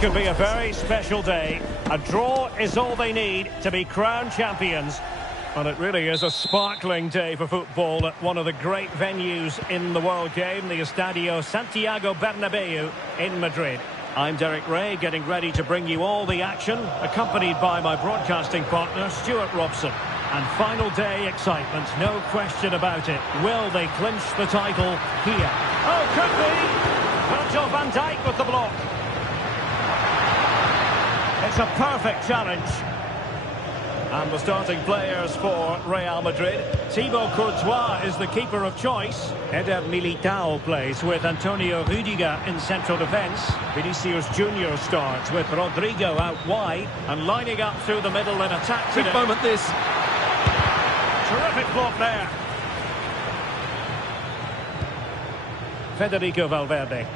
could be a very special day. A draw is all they need to be crowned champions. And it really is a sparkling day for football at one of the great venues in the world game, the Estadio Santiago Bernabeu in Madrid. I'm Derek Ray, getting ready to bring you all the action, accompanied by my broadcasting partner, Stuart Robson. And final day excitement, no question about it. Will they clinch the title here? Oh, could be! Virgil van Dijk with the block. It's a perfect challenge. And the starting players for Real Madrid. Thibaut Courtois is the keeper of choice. Eder Militao plays with Antonio Rudiger in central defence. Vinicius Junior starts with Rodrigo out wide. And lining up through the middle in attack today. Big moment this. Terrific block there. Federico Valverde.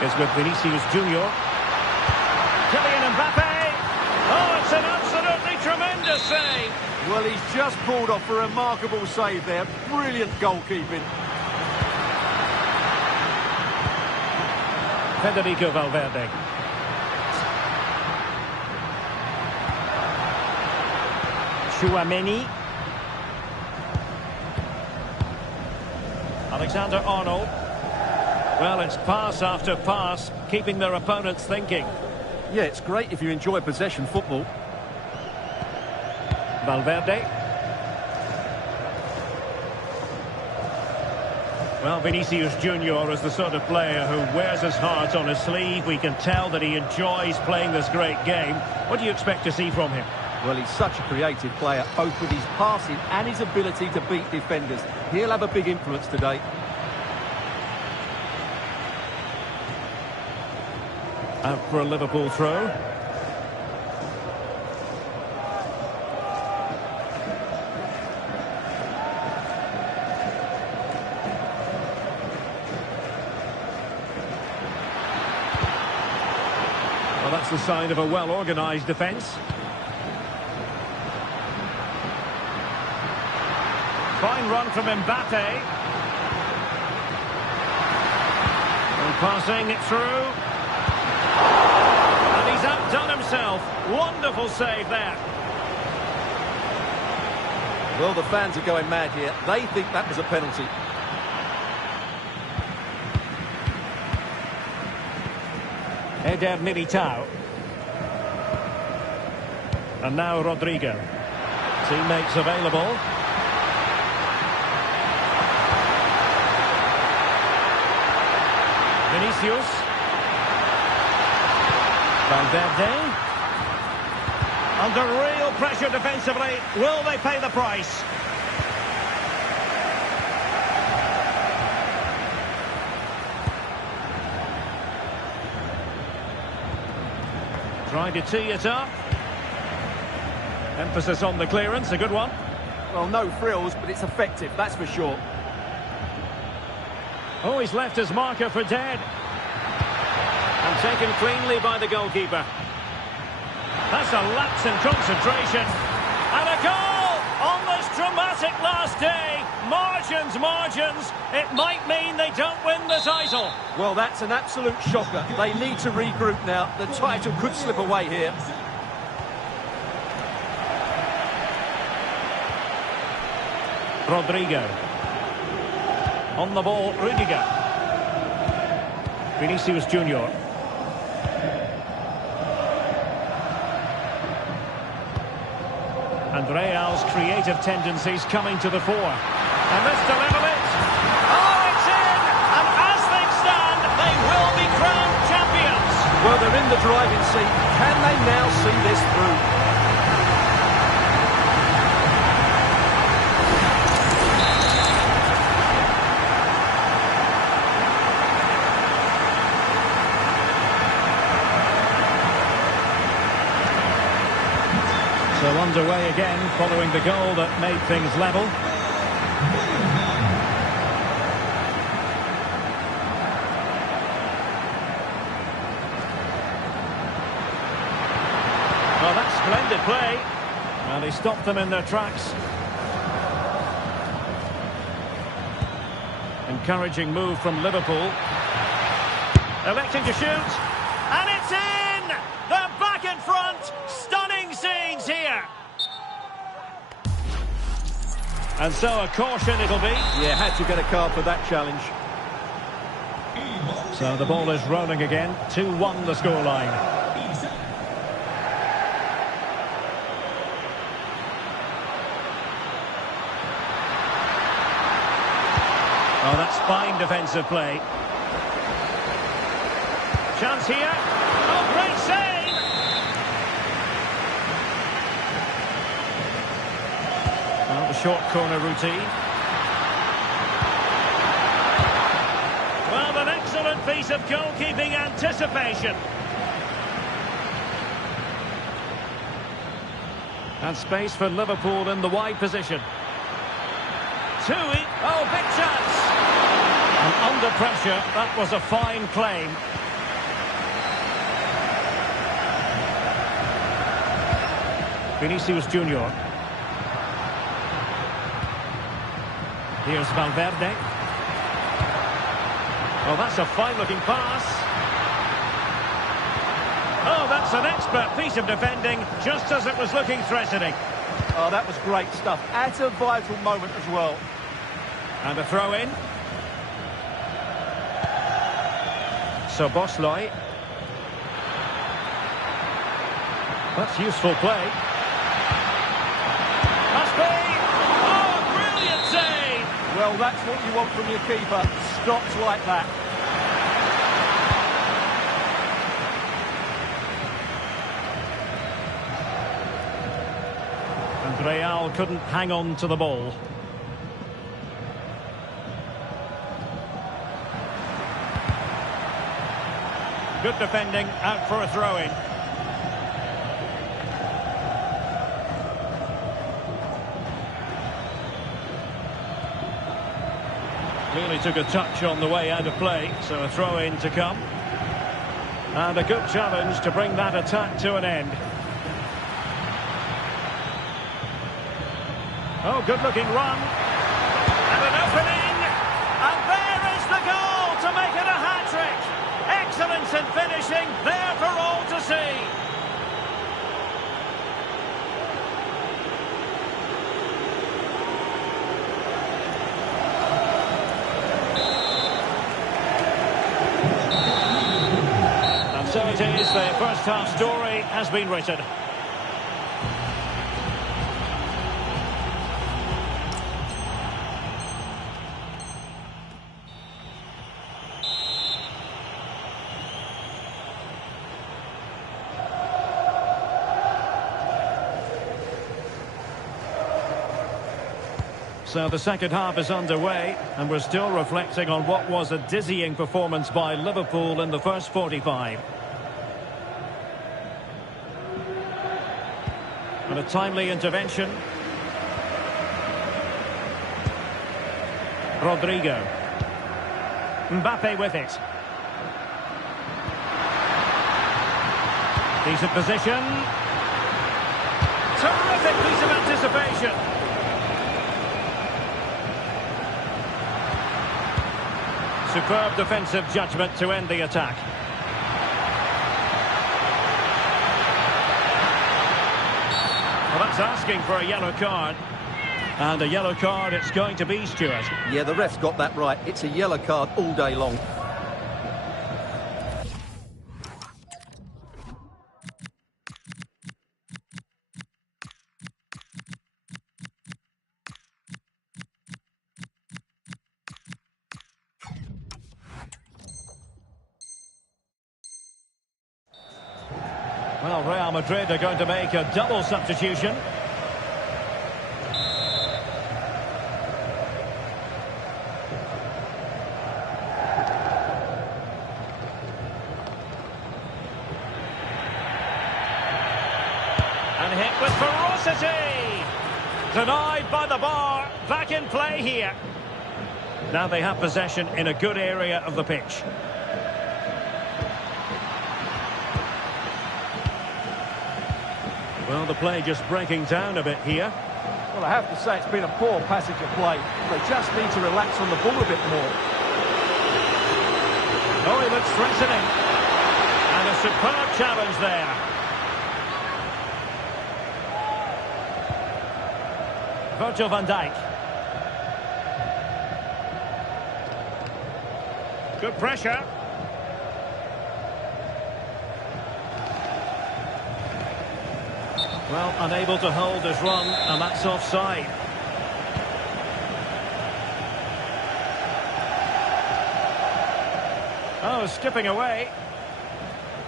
Is with Vinicius Junior. Kylian Mbappe. Oh, it's an absolutely tremendous save. Well, he's just pulled off a remarkable save there. Brilliant goalkeeping. Federico Valverde. Tchouaméni. Alexander-Arnold. Well, it's pass after pass, keeping their opponents thinking. Yeah, it's great if you enjoy possession football. Valverde. Well, Vinicius Junior is the sort of player who wears his heart on his sleeve. We can tell that he enjoys playing this great game. What do you expect to see from him? Well, he's such a creative player, both with his passing and his ability to beat defenders. He'll have a big influence today. Out for a Liverpool throw. Well, that's the sign of a well-organised defence. Fine run from Mbappe. And passing it through. And he's outdone himself. Wonderful save there. Well, the fans are going mad here. They think that was a penalty. Eder Militao. And now Rodrigo. Teammates available. Vinicius. Valverde. Under real pressure defensively. Will they pay the price? Trying to tee it up. Emphasis on the clearance, a good one. Well, no frills, but it's effective, that's for sure. Oh, he's left his marker for dead. And taken cleanly by the goalkeeper. That's a lapse in concentration. And a goal on this dramatic last day. Margins, margins. It might mean they don't win the title. Well, that's an absolute shocker. They need to regroup now. The title could slip away here. Rodrigo. On the ball, Rudiger. Vinicius Junior. And Real's creative tendencies coming to the fore. And this to level it. Oh, it's in! And as things stand, they will be crowned champions. Well, they're in the driving seat. Can they now see this through? So underway again, following the goal that made things level. Well, that's splendid play. Well, he stopped them in their tracks. encouraging move from Liverpool. Electing to shoot. And it's in! They're back in front! Stunning scenes here! And so a caution it'll be. Yeah, had to get a card for that challenge. So the ball is rolling again. 2-1 the scoreline. Oh, that's fine defensive play. Chance here. Oh, great save! Well, the short corner routine. Well, an excellent piece of goalkeeping anticipation. And space for Liverpool in the wide position. Tui. Oh, big chance. And under pressure, that was a fine claim. Vinicius Junior. Here's Valverde. Oh, that's a fine-looking pass. Oh, that's an expert piece of defending, just as it was looking threatening. Oh, that was great stuff. At a vital moment as well. And a throw-in. So Bosley. That's useful play. Must be. Oh, brilliant save! Well, that's what you want from your keeper. Stops like that. And Real couldn't hang on to the ball. Good defending, out for a throw-in. Really took a touch on the way out of play, so a throw-in to come. And a good challenge to bring that attack to an end. Oh, good-looking run. And an opening. And there is the goal to make it a hat-trick. Excellence in finishing, there for all to see. And so it is, the first half story has been written. So the second half is underway, and we're still reflecting on what was a dizzying performance by Liverpool in the first 45. And a timely intervention. Rodrigo. Mbappe with it. Decent position. Terrific piece of anticipation. Superb defensive judgment to end the attack. Well, that's asking for a yellow card. And a yellow card it's going to be, Stuart. Yeah, the ref's got that right. It's a yellow card all day long. Well, Real Madrid are going to make a double substitution. And hit with ferocity. Denied by the bar. Back in play here. Now they have possession in a good area of the pitch. Well, the play just breaking down a bit here. Well, I have to say it's been a poor passage of play. They just need to relax on the ball a bit more. Oh, he looks threatening. And a superb challenge there. Virgil van Dijk. Good pressure. Well, unable to hold his run, and that's offside. Oh, skipping away.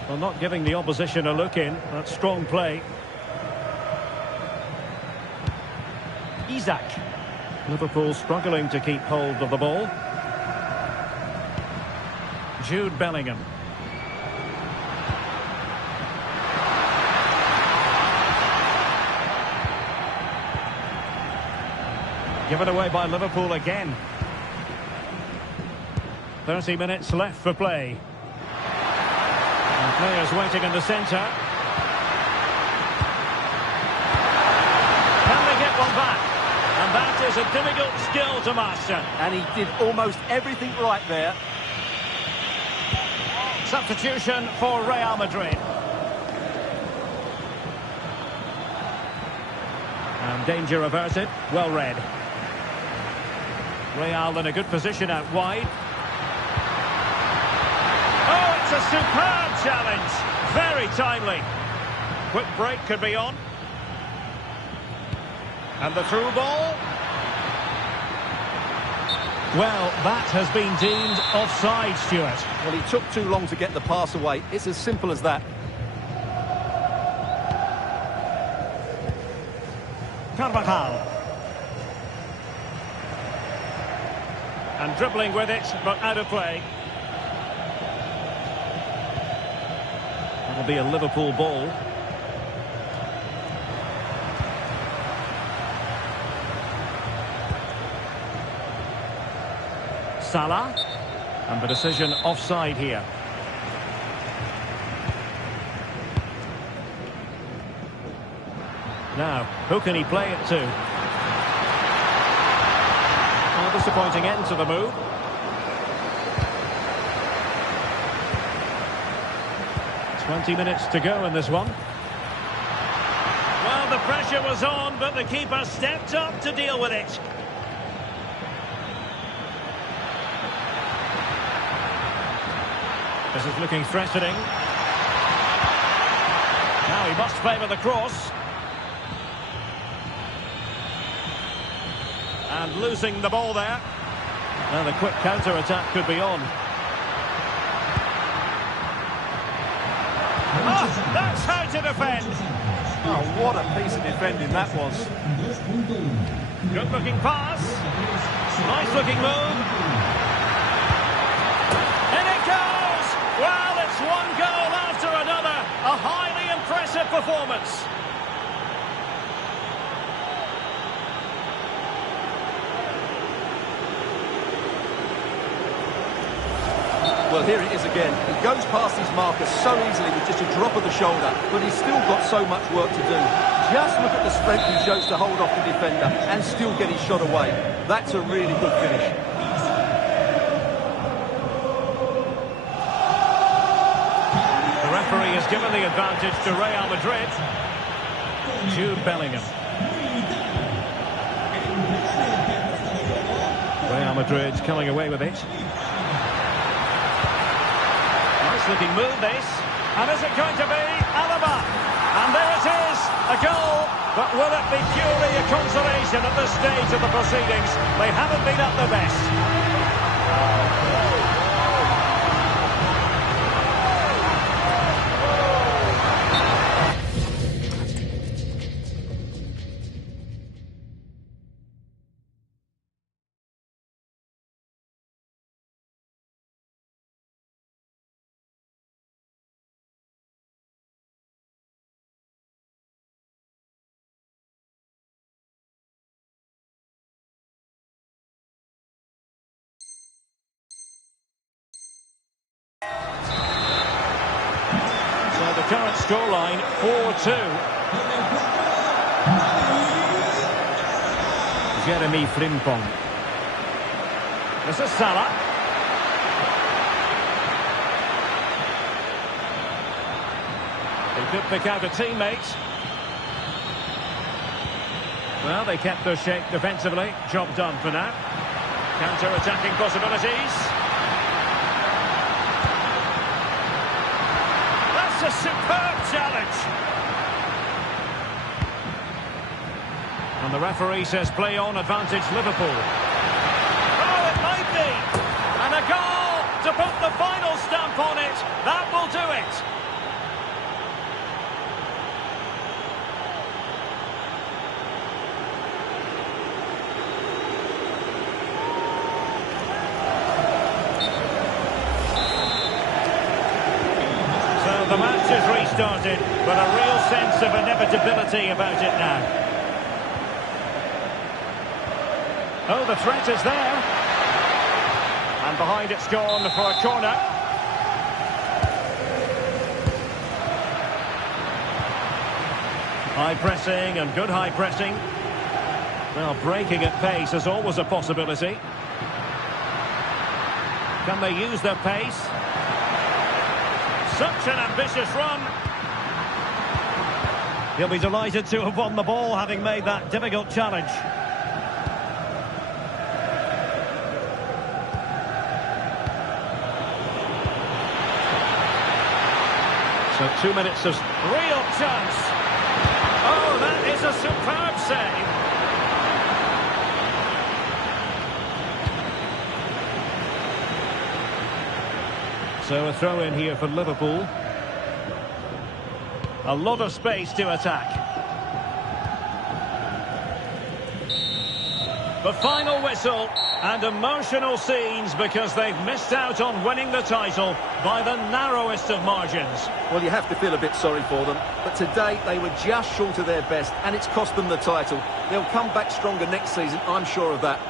Well, not giving the opposition a look in. That's strong play. Isak. Liverpool struggling to keep hold of the ball. Jude Bellingham. Given away by Liverpool again. 30 minutes left for play. And players waiting in the centre. Can they get one back? And that is a difficult skill to master. And he did almost everything right there. Substitution for Real Madrid. And danger averted. Well read. Real in a good position out wide. Oh, it's a superb challenge. Very timely. Quick break could be on. And the through ball. Well, that has been deemed offside, Stuart. Well, he took too long to get the pass away. It's as simple as that. Carvajal. And dribbling with it, but out of play. That'll be a Liverpool ball. Salah. And the decision offside here. Now, who can he play it to? A disappointing end to the move. "20 minutes to go in this one. Well, the pressure was on, but the keeper stepped up to deal with it. This is looking threatening. Now he must favour the cross. And losing the ball there. Now the quick counter-attack could be on. Oh, that's how to defend. Oh, what a piece of defending that was. Good-looking pass. Nice-looking move. And it goes! Well, it's one goal after another. A highly impressive performance. Well, here it is again. He goes past his marker so easily with just a drop of the shoulder, but he's still got so much work to do. Just look at the strength he shows to hold off the defender and still get his shot away. That's a really good finish. The referee has given the advantage to Real Madrid. Jude Bellingham. Real Madrid coming away with it. Looking move this, and is it going to be Alaba? And there it is, a goal, but will it be purely a consolation at this stage of the proceedings? They haven't been at their best. So the current scoreline, 4-2. Jeremy Frimpong. This is Salah. Could pick out a teammate. Well, they kept their shape defensively. Job done for now. Counter-attacking possibilities. That's a superb challenge. And the referee says play on, advantage Liverpool. Oh, it might be. And a goal to put the final stamp on it. That will do it. So the match is restarted, but a real sense of inevitability about it now. Oh, the threat is there. And behind it's gone for a corner. High pressing and good high pressing. Well, breaking at pace is always a possibility. Can they use their pace? Such an ambitious run. He'll be delighted to have won the ball, having made that difficult challenge. So 2 minutes of real chance. Oh, that is a superb save. So a throw in here for Liverpool. A lot of space to attack. The final whistle and emotional scenes because they've missed out on winning the title by the narrowest of margins. Well, you have to feel a bit sorry for them, but today they were just short of their best and it's cost them the title. They'll come back stronger next season, I'm sure of that.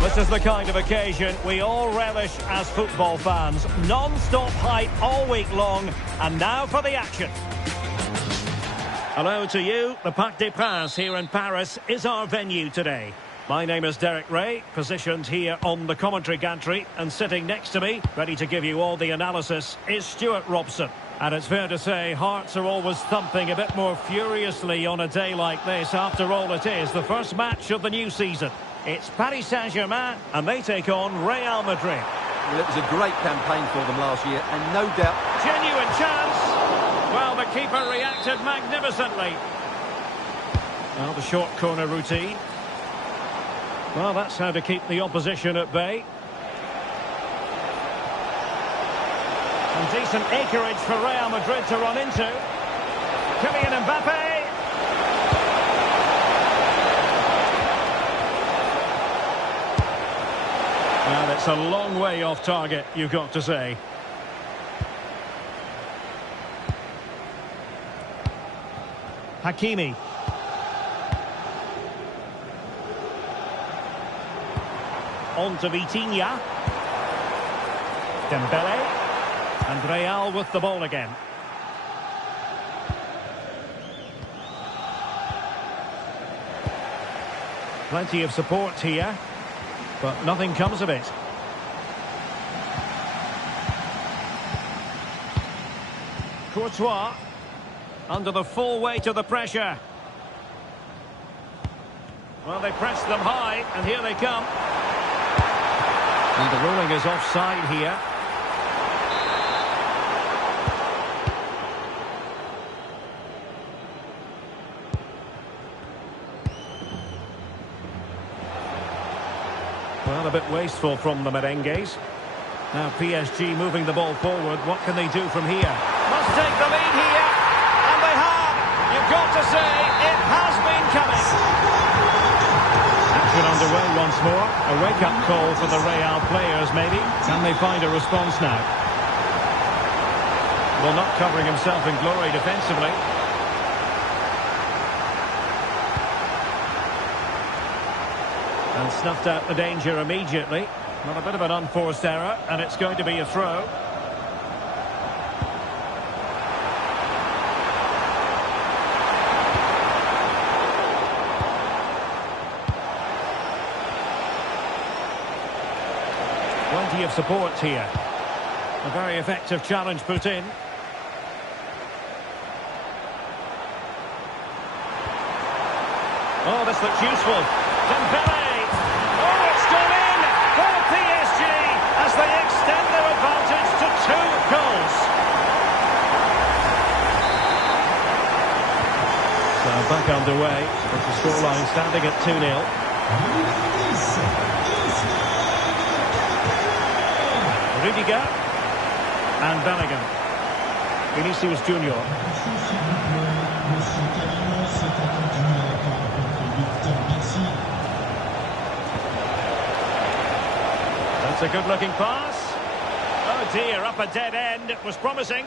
This is the kind of occasion we all relish as football fans. Non-stop hype all week long, and now for the action. Hello to you. The Parc des Princes here in Paris is our venue today. My name is Derek Ray, positioned here on the commentary gantry, and sitting next to me, ready to give you all the analysis, is Stuart Robson. And it's fair to say hearts are always thumping a bit more furiously on a day like this. After all, it is the first match of the new season. It's Paris Saint-Germain, and they take on Real Madrid. Well, it was a great campaign for them last year, and no doubt... Genuine chance! Well, the keeper reacted magnificently. Well, the short corner routine. Well, that's how to keep the opposition at bay. Some decent acreage for Real Madrid to run into. Kylian Mbappe. It's a long way off target, you've got to say. Hakimi. On to Vitinha. Dembele. And Real with the ball again. Plenty of support here, but nothing comes of it. Courtois, under the full weight of the pressure. Well, they pressed them high, and here they come. And the ruling is offside here. Well, a bit wasteful from the merengues. Now PSG moving the ball forward. What can they do from here? Must take the lead here. And they have. You've got to say, it has been coming. Action underway once more. A wake-up call for the Real players, maybe. Can they find a response now? Well, not covering himself in glory defensively. And snuffed out the danger immediately. Not a bit of an unforced error, and it's going to be a throw. Plenty of support here. A very effective challenge put in. Oh, this looks useful. Dembele. Oh, it's gone in for PSG as they extend their advantage to 2 goals. So back underway with the scoreline standing at 2-0. Rudiger and Bellingham. Vinicius Junior. That's a good-looking pass. Oh dear, up a dead end. It was promising.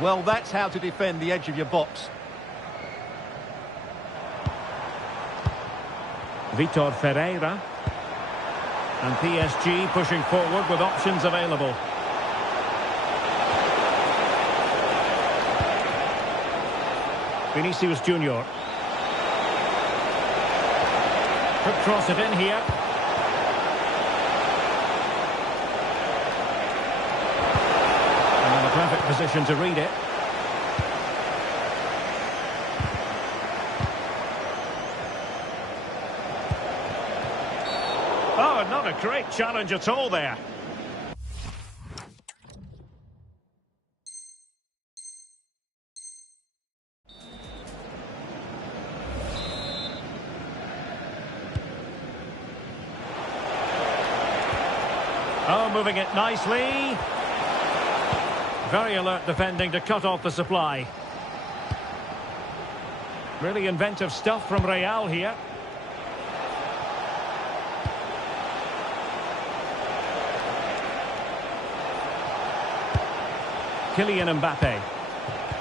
Well, that's how to defend the edge of your box. Vitor Ferreira. And PSG pushing forward with options available. Vinicius Junior. Could cross it in here. And in a perfect position to read it. Oh, not a great challenge at all there. Oh, moving it nicely. Very alert defending to cut off the supply. Really inventive stuff from Real here. Kylian Mbappe.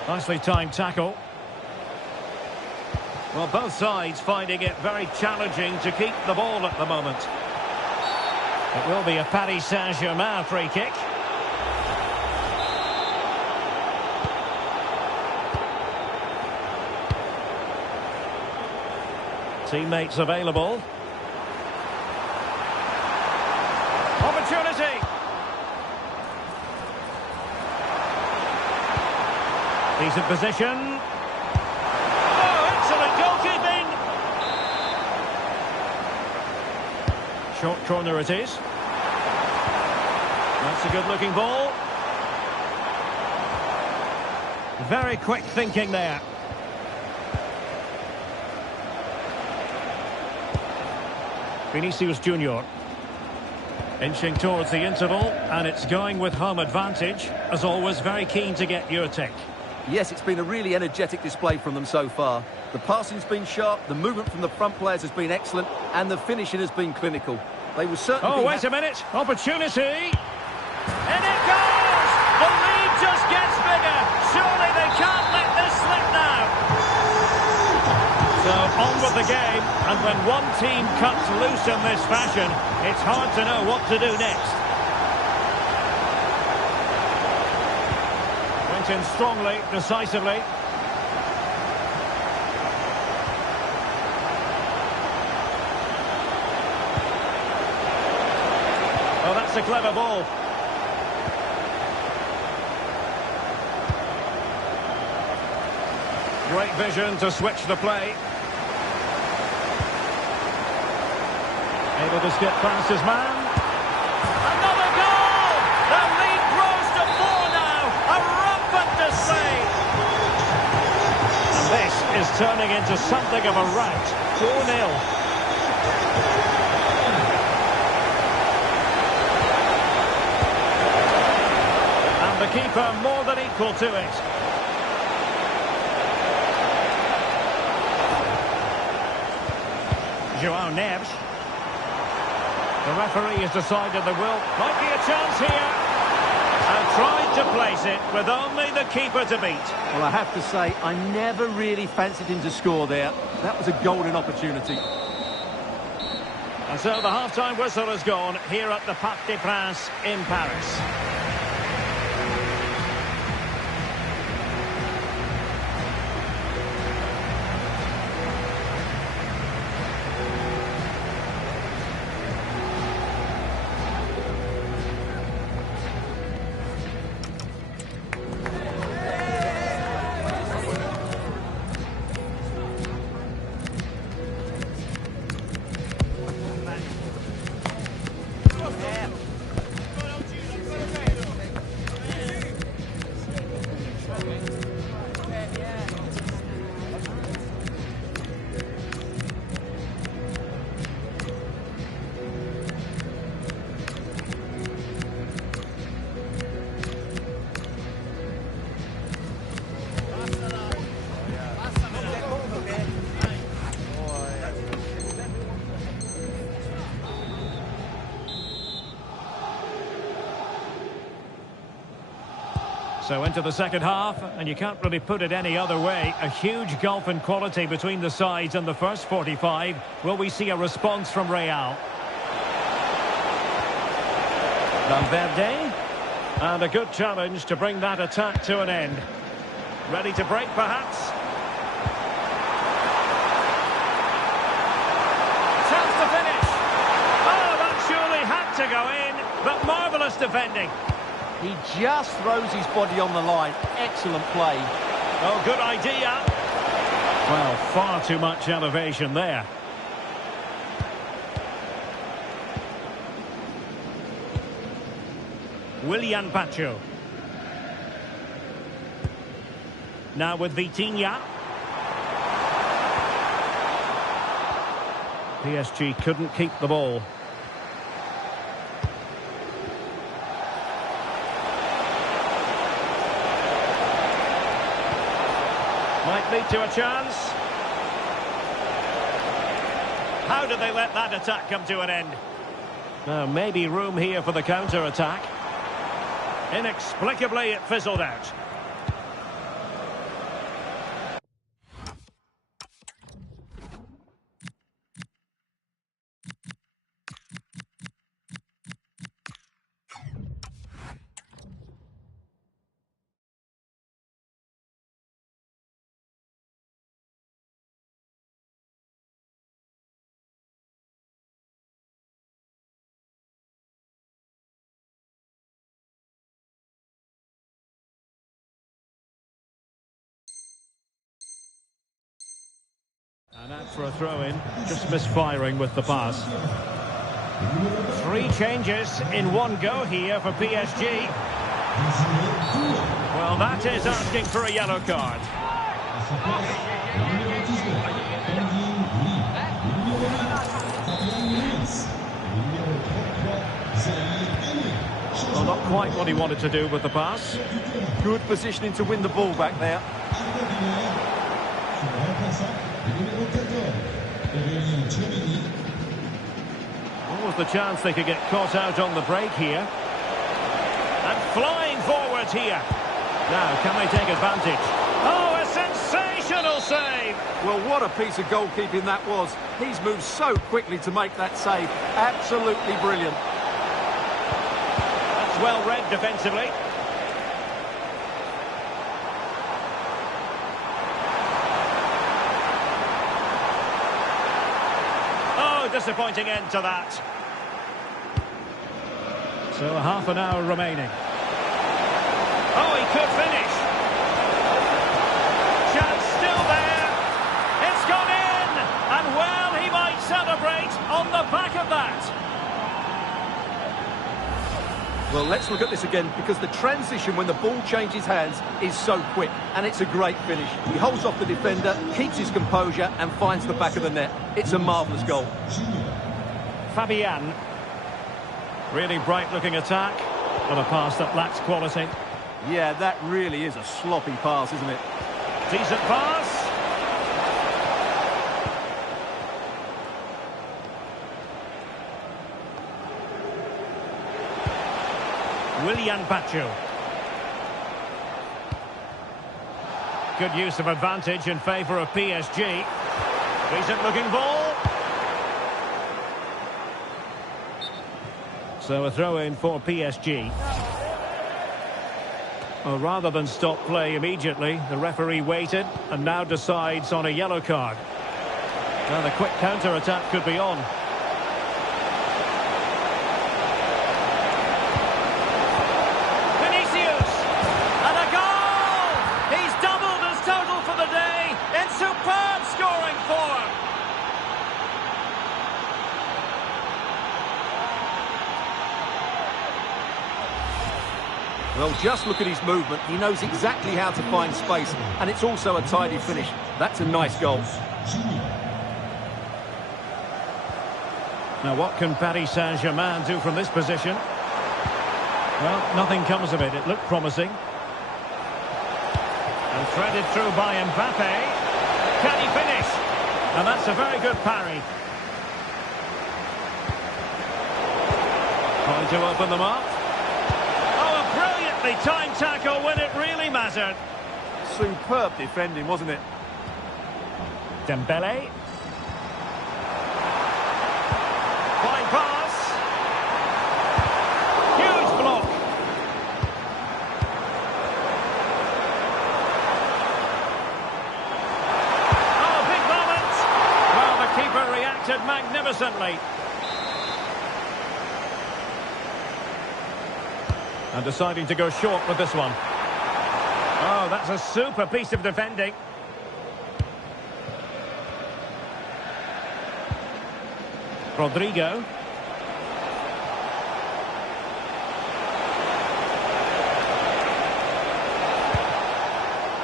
Nicely timed tackle. Well, both sides finding it very challenging to keep the ball at the moment. It will be a Paris Saint-Germain free kick. Teammates available. Opportunity. Decent position. Oh, excellent goalkeeping. Short corner it is. That's a good-looking ball. Very quick thinking there. Vinicius Junior. Inching towards the interval, and it's going with home advantage. As always, very keen to get your take. Yes, it's been a really energetic display from them so far. The passing's been sharp, the movement from the front players has been excellent, and the finishing has been clinical. They will certainly Oh, wait a minute. Opportunity. And it goes! The lead just gets bigger. Surely they can't let this slip now. So on with the game. And when one team cuts loose in this fashion, it's hard to know what to do next. Went in strongly, decisively. Oh, that's a clever ball. Great vision to switch the play. Able to skip past his man. Another goal! The lead grows to 4 now. A rampant display. And this is turning into something of a rout. 4-0. The keeper more than equal to it. João Neves. The referee has decided there might be a chance here. And tried to place it with only the keeper to beat. Well, I have to say, I never really fancied him to score there. That was a golden opportunity. And so the half-time whistle has gone here at the Parc des Princes in Paris. So into the second half, and you can't really put it any other way. A huge gulf in quality between the sides in the first 45. Will we see a response from Real? Valverde. And a good challenge to bring that attack to an end. Ready to break, perhaps? Chance to finish. Oh, that surely had to go in, but marvellous defending. He just throws his body on the line. Excellent play. Oh, good idea. Well, far too much elevation there. Willian Pacho. Now with Vitinha. PSG couldn't keep the ball. Might lead to a chance. How did they let that attack come to an end? Now, maybe room here for the counter-attack. Inexplicably, it fizzled out. And that's for a throw-in, just misfiring with the pass. 3 changes in one go here for PSG. Well, that is asking for a yellow card. Well, not quite what he wanted to do with the pass. Good positioning to win the ball back there. Was the chance they could get caught out on the break here. And flying forwards here. Now, can they take advantage? Oh, a sensational save! Well, what a piece of goalkeeping that was. He's moved so quickly to make that save. Absolutely brilliant. That's well read defensively. Oh, disappointing end to that. So half an hour remaining. Oh, he could finish. Chance still there. It's gone in. And well, he might celebrate on the back of that. Well, let's look at this again, because the transition when the ball changes hands is so quick, and it's a great finish. He holds off the defender, keeps his composure, and finds the back of the net. It's a marvellous goal. Fabian. Really bright-looking attack, but a pass that lacks quality. Yeah, that really is a sloppy pass, isn't it? Decent pass. Willian Pacho. Good use of advantage in favour of PSG. Decent looking ball. So a throw in for PSG. Well, rather than stop play immediately, the referee waited and now decides on a yellow card. Now the quick counter-attack could be on. Vinicius! And a goal! He's doubled his total for the day in superb scoring form. Well, just look at his movement. He knows exactly how to find space, and it's also a tidy finish. That's a nice goal. Now, what can Paris Saint-Germain do from this position? Well, nothing comes of it. It looked promising. And threaded through by Mbappe. Can he finish? And that's a very good parry. Trying to open them up. The time tackle when it really mattered. Superb defending, wasn't it? Dembele. Fine pass. Huge block. Oh, big moment. Well, the keeper reacted magnificently. And deciding to go short with this one. Oh, that's a super piece of defending. Rodrigo.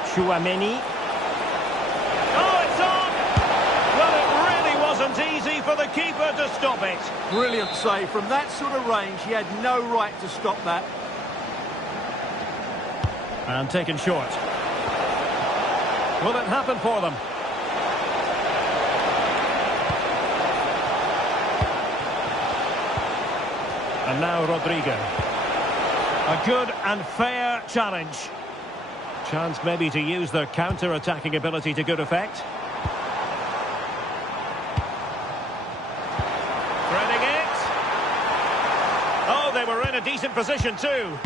Chouameni. Oh, it's on! Well, it really wasn't easy for the keeper to stop it. Brilliant save. From that sort of range, he had no right to stop that. And taken short. Will it happen for them? And now Rodrigo. A good and fair challenge. Chance maybe to use their counter-attacking ability to good effect. Threading it. Oh, they were in a decent position too.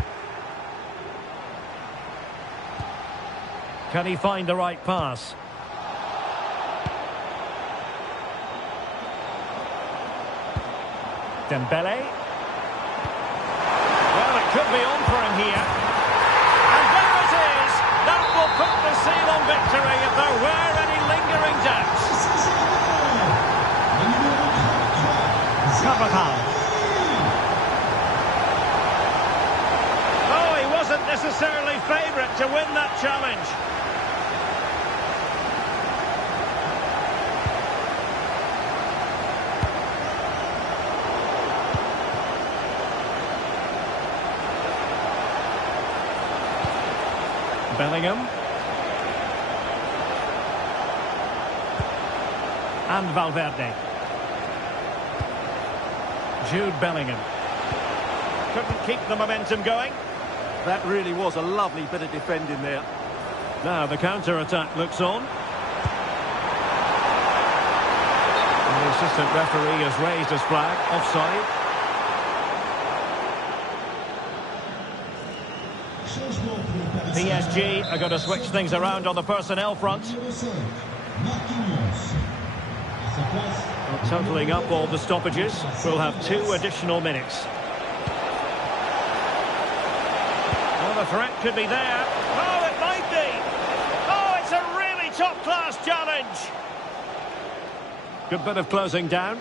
Can he find the right pass? Dembele. Well, it could be on for him here. And there it is! That will put the seal on victory if there were any lingering doubts. Carvajal. Oh, he wasn't necessarily favourite to win that challenge. Bellingham. And Valverde. Jude Bellingham. Couldn't keep the momentum going. That really was a lovely bit of defending there. Now the counter-attack looks on. And the assistant referee has raised his flag. Offside. PSG are going to switch things around on the personnel front. Well, totalling up all the stoppages, we'll have 2 additional minutes. Well, the threat could be there. Oh, it might be. Oh, it's a really top-class challenge. Good bit of closing down.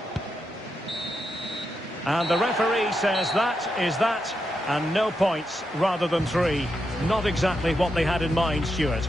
And the referee says that is that, and no points rather than 3. Not exactly what they had in mind, Stuart.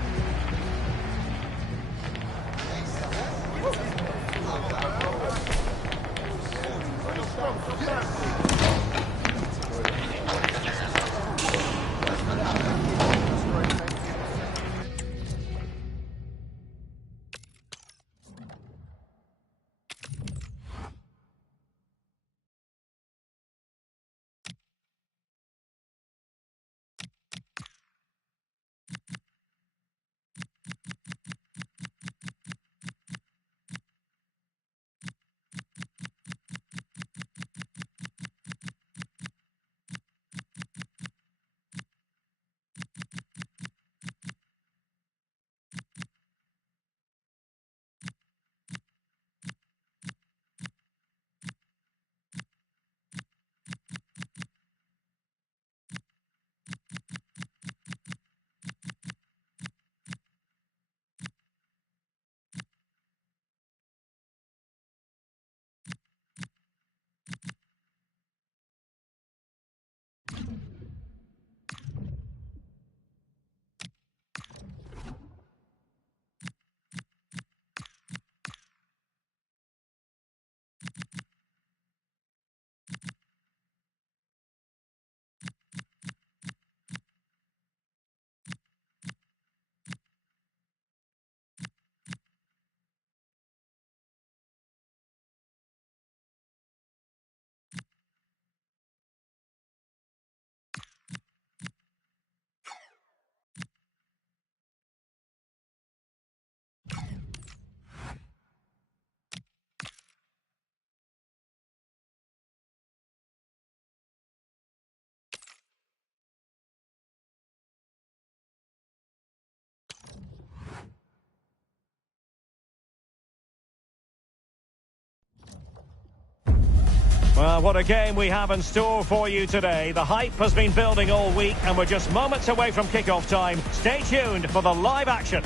Well, what a game we have in store for you today. The hype has been building all week and we're just moments away from kick-off time. Stay tuned for the live action.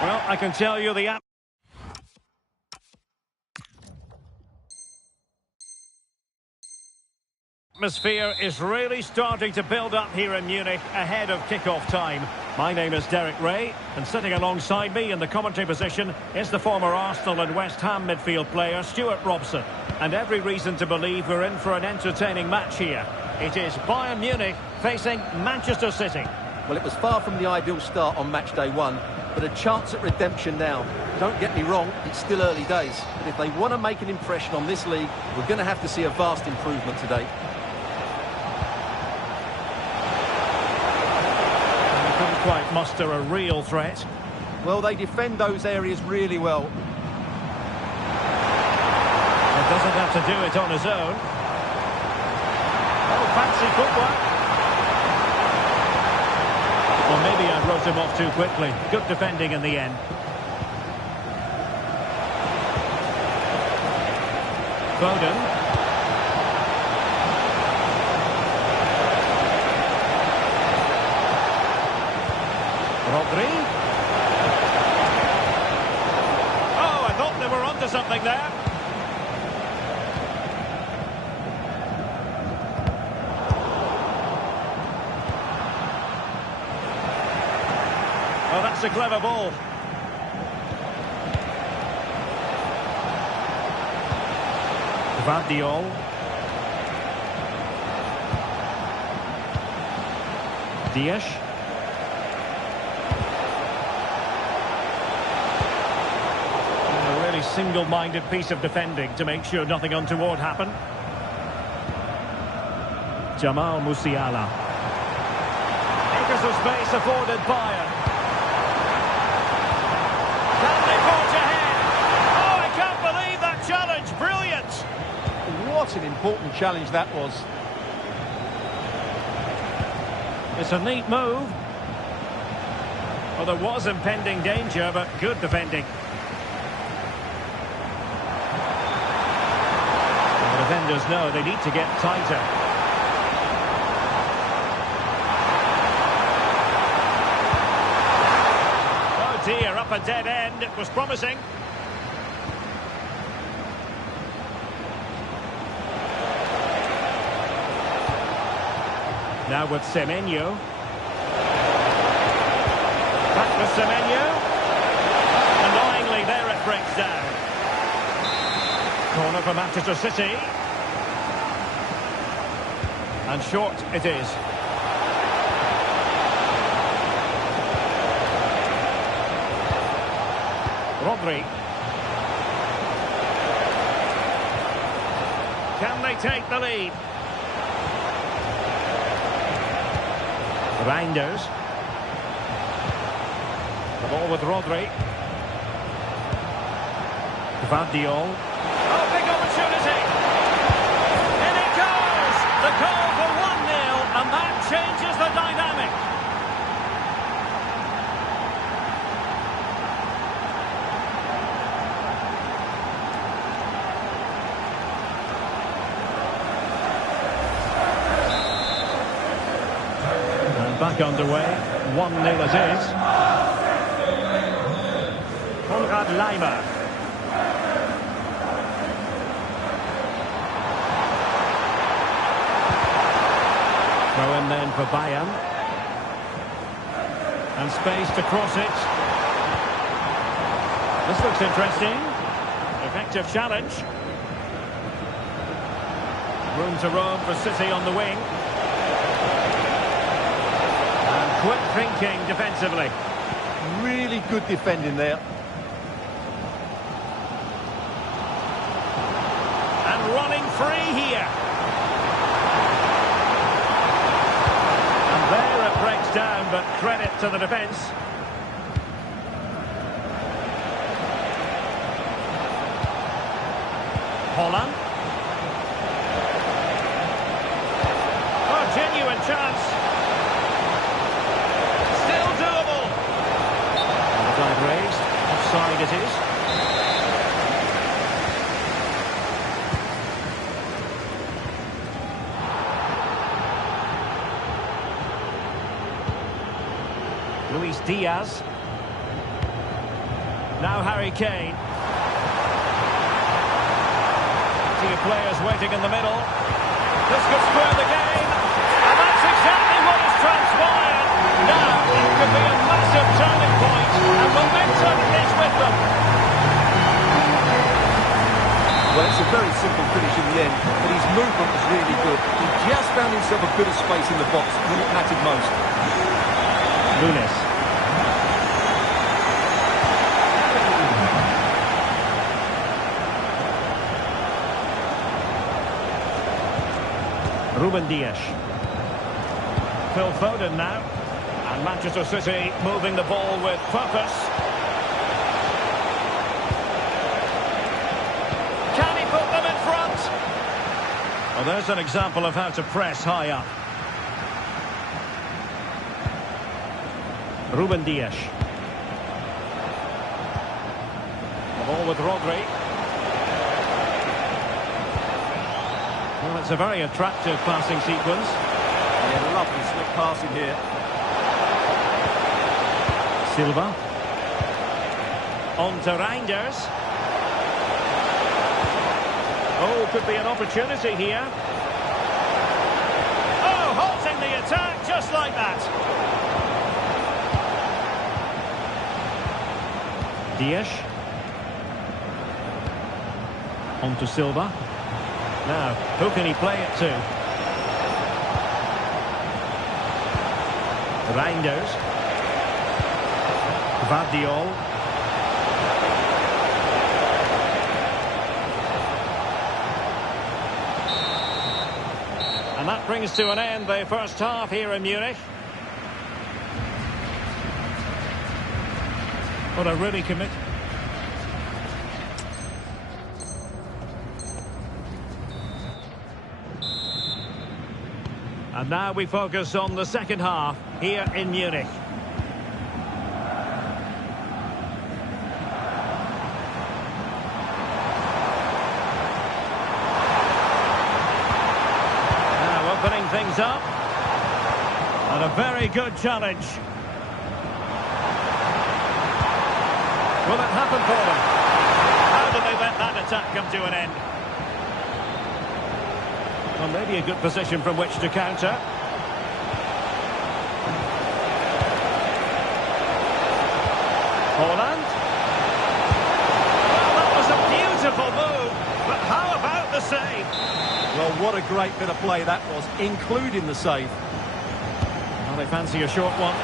Well, I can tell you the atmosphere is really starting to build up here in Munich ahead of kick-off time. My name is Derek Ray, and sitting alongside me in the commentary position is the former Arsenal and West Ham midfield player Stuart Robson. And every reason to believe we're in for an entertaining match here. It is Bayern Munich facing Manchester City. Well, it was far from the ideal start on match day 1, but a chance at redemption now. Don't get me wrong, it's still early days, but if they want to make an impression on this league, we're going to have to see a vast improvement today. Quite muster a real threat. Well, they defend those areas really well. He doesn't have to do it on his own. Oh, fancy footwork. Well, maybe I wrote him off too quickly. Good defending in the end. Foden. Rodri. Oh, I thought they were onto something there. Oh, that's a clever ball. Vardiol. Dias. single-minded piece of defending to make sure nothing untoward happened. Jamal Musiala. Acres of space afforded Bayern. Can they forge ahead? Oh, I can't believe that challenge. Brilliant. What an important challenge that was. It's a neat move. Well, there was impending danger, but good defending. The defenders know they need to get tighter. Oh dear, up a dead end. It was promising. Now with Semenyo. Back with Semenyo. Annoyingly, there it breaks down. Corner for Manchester City. And short it is. Rodri. Can they take the lead? Reinders. The ball with Rodri. Gvardiol. Oh, big opportunity. In it goes. The goal for 1-0, and that changes the dynamic. Back underway, 1-0 it is. Konrad Laimer. Throw in then for Bayern. And space to cross it. This looks interesting. Effective challenge. Room to roam for City on the wing. Quick thinking defensively. Really good defending there. And running free here. And there it breaks down, but credit to the defence. Holland. Oh, genuine chance. Raised. Offside it is. Luis Diaz. Now Harry Kane. See players waiting in the middle. This could square the game. And that's exactly what has transpired. Now it could be a massive turning point. And momentum is with them. Well, it's a very simple finish in the end, but his movement was really good. He just found himself a bit of space in the box when it mattered most. Lunis. Ruben Dias. Phil Foden now. And Manchester City moving the ball with purpose. Can he put them in front? Well, there's an example of how to press high up. Ruben Dias. The ball with Rodri. Well, it's a very attractive passing sequence. Yeah, lovely slick passing here. Silva. On to Reinders. Oh, could be an opportunity here. Oh, halting the attack just like that. Dias. On to Silva. Now, who can he play it to? Reinders. Gvardiol. And that brings to an end the first half here in Munich. What a really commit. And now we focus on the second half here in Munich. Now opening things up. And a very good challenge. Will it happen for them? How do they let that attack come to an end? Well, maybe a good position from which to counter. Holland. Well, that was a beautiful move, but how about the save? Well, what a great bit of play that was, including the save. Well, they fancy a short one.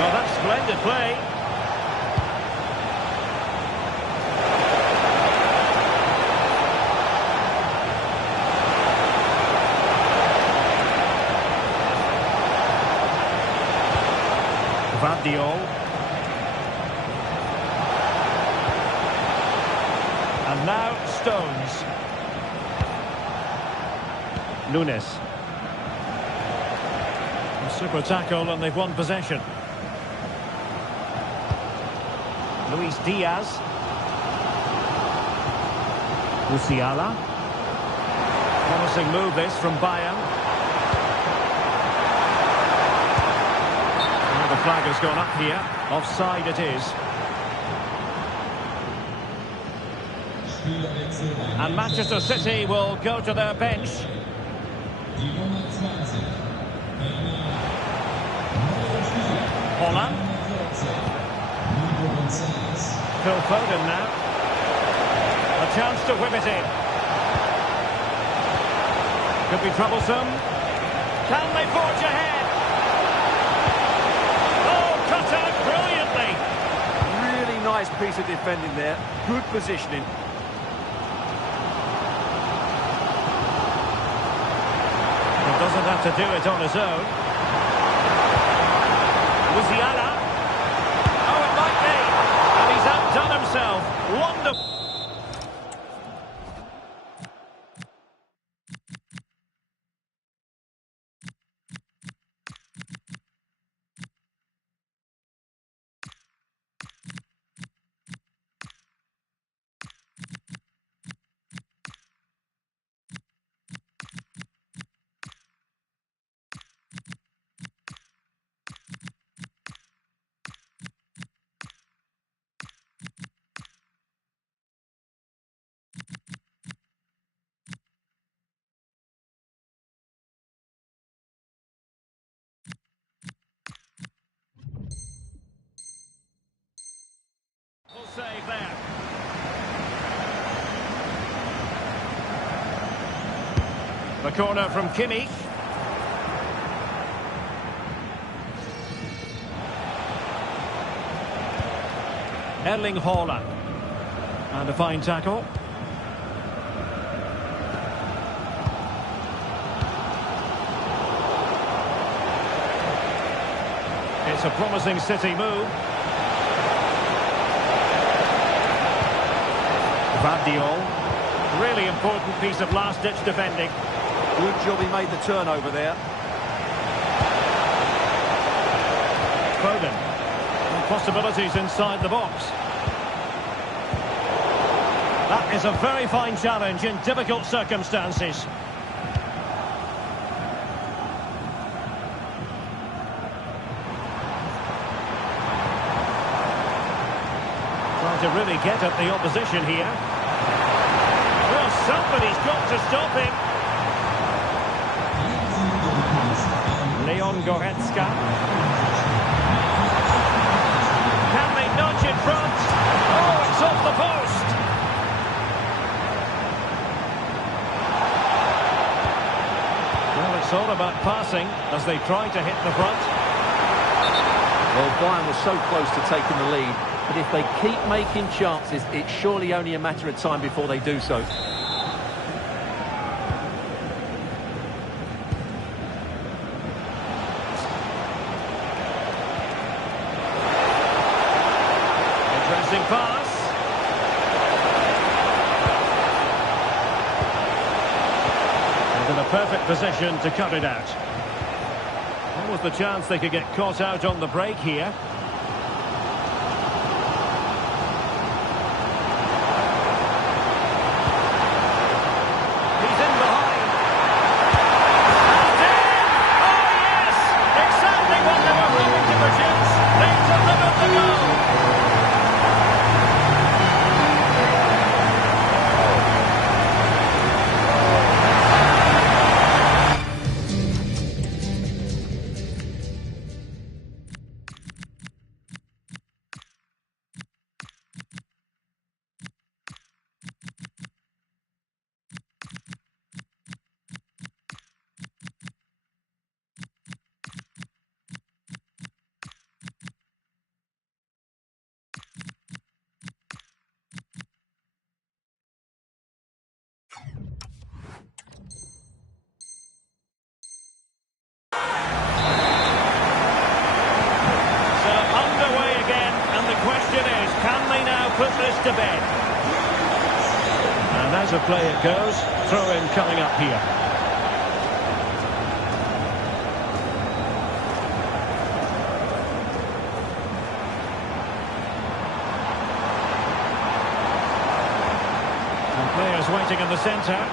Well, that's splendid play. And now Stones. Nunes. A super tackle and they've won possession. Luis Diaz. Musiala. Promising move this from Bayern. The flag has gone up here. Offside it is. And Manchester City will go to their bench. Holland. Phil Foden now. A chance to whip it in. Could be troublesome. Can they forge ahead? Cut out brilliantly. Really nice piece of defending there. Good positioning. He doesn't have to do it on his own. Musiala. Oh, it might be. And he's outdone himself. Wonderful. Save there. The corner from Kimmich. Erling Haaland. And a fine tackle. It's a promising City move. Vardiol. Really important piece of last-ditch defending. Good job he made the turnover there. Foden. And possibilities inside the box. That is a very fine challenge in difficult circumstances. Trying to really get at the opposition here. Well, somebody's got to stop him. Leon Goretzka. Can they nudge in front? Oh, it's off the post. Well, it's all about passing as they try to hit the front. Well, Bayern was so close to taking the lead, but if they keep making chances, it's surely only a matter of time before they do so. in a perfect position to cut it out. What was the chance they could get caught out on the break here? He's in behind. And in! Oh yes! Exactly what they were hoping to produce. They delivered the goal. Put this to bed. And as a play it goes, throw-in coming up here. And players waiting in the centre.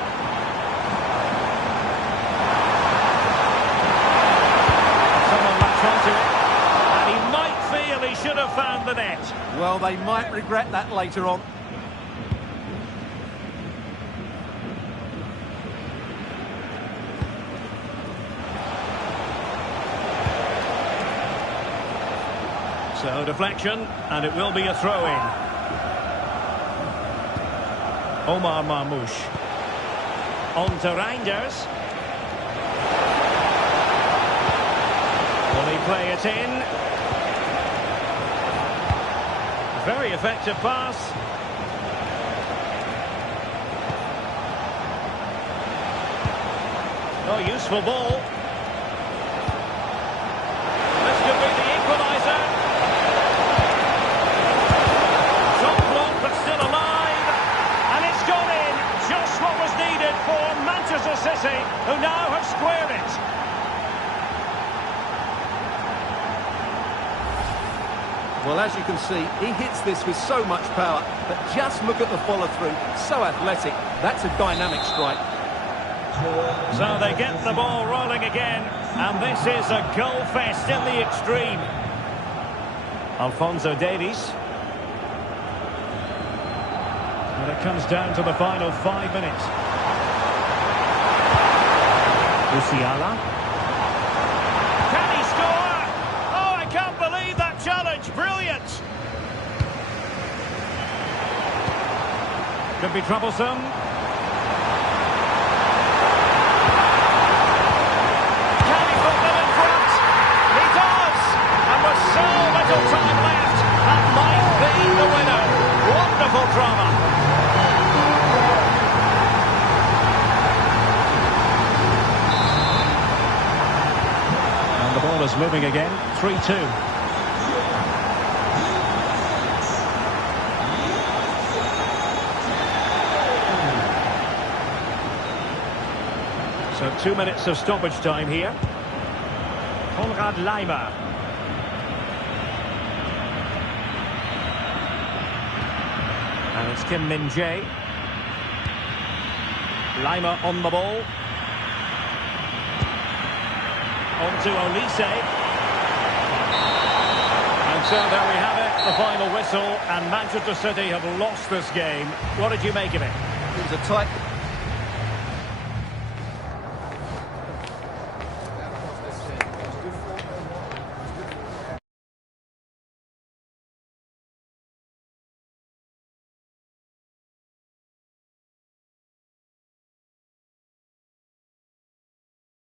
Someone latch onto it. And he might feel he should have found the net. Well, they might regret that later on. So deflection, and it will be a throw-in. Omar Marmoush. On to Reinders. Will he play it in? Very effective pass. Oh, useful ball. This could be the equaliser. Shot blocked, but still alive. And it's gone in. Just what was needed for Manchester City, who now have squared it. Well, as you can see, he hits this with so much power, but just look at the follow-through. So athletic. That's a dynamic strike. So they get the ball rolling again, and this is a goal fest in the extreme. Alphonso Davies. And it comes down to the final 5 minutes. Musiala. Can he score? Oh, I can't believe that challenge. Brilliant. Could be troublesome. Can he put them in front? He does. And with so little time left, that might be the winner. Wonderful drama. And the ball is moving again. 3-2. So 2 minutes of stoppage time here. Konrad Laimer. And it's Kim Min-jae. Laimer on the ball. On to Olise. And so there we have it, the final whistle, and Manchester City have lost this game. What did you make of it? It was a tight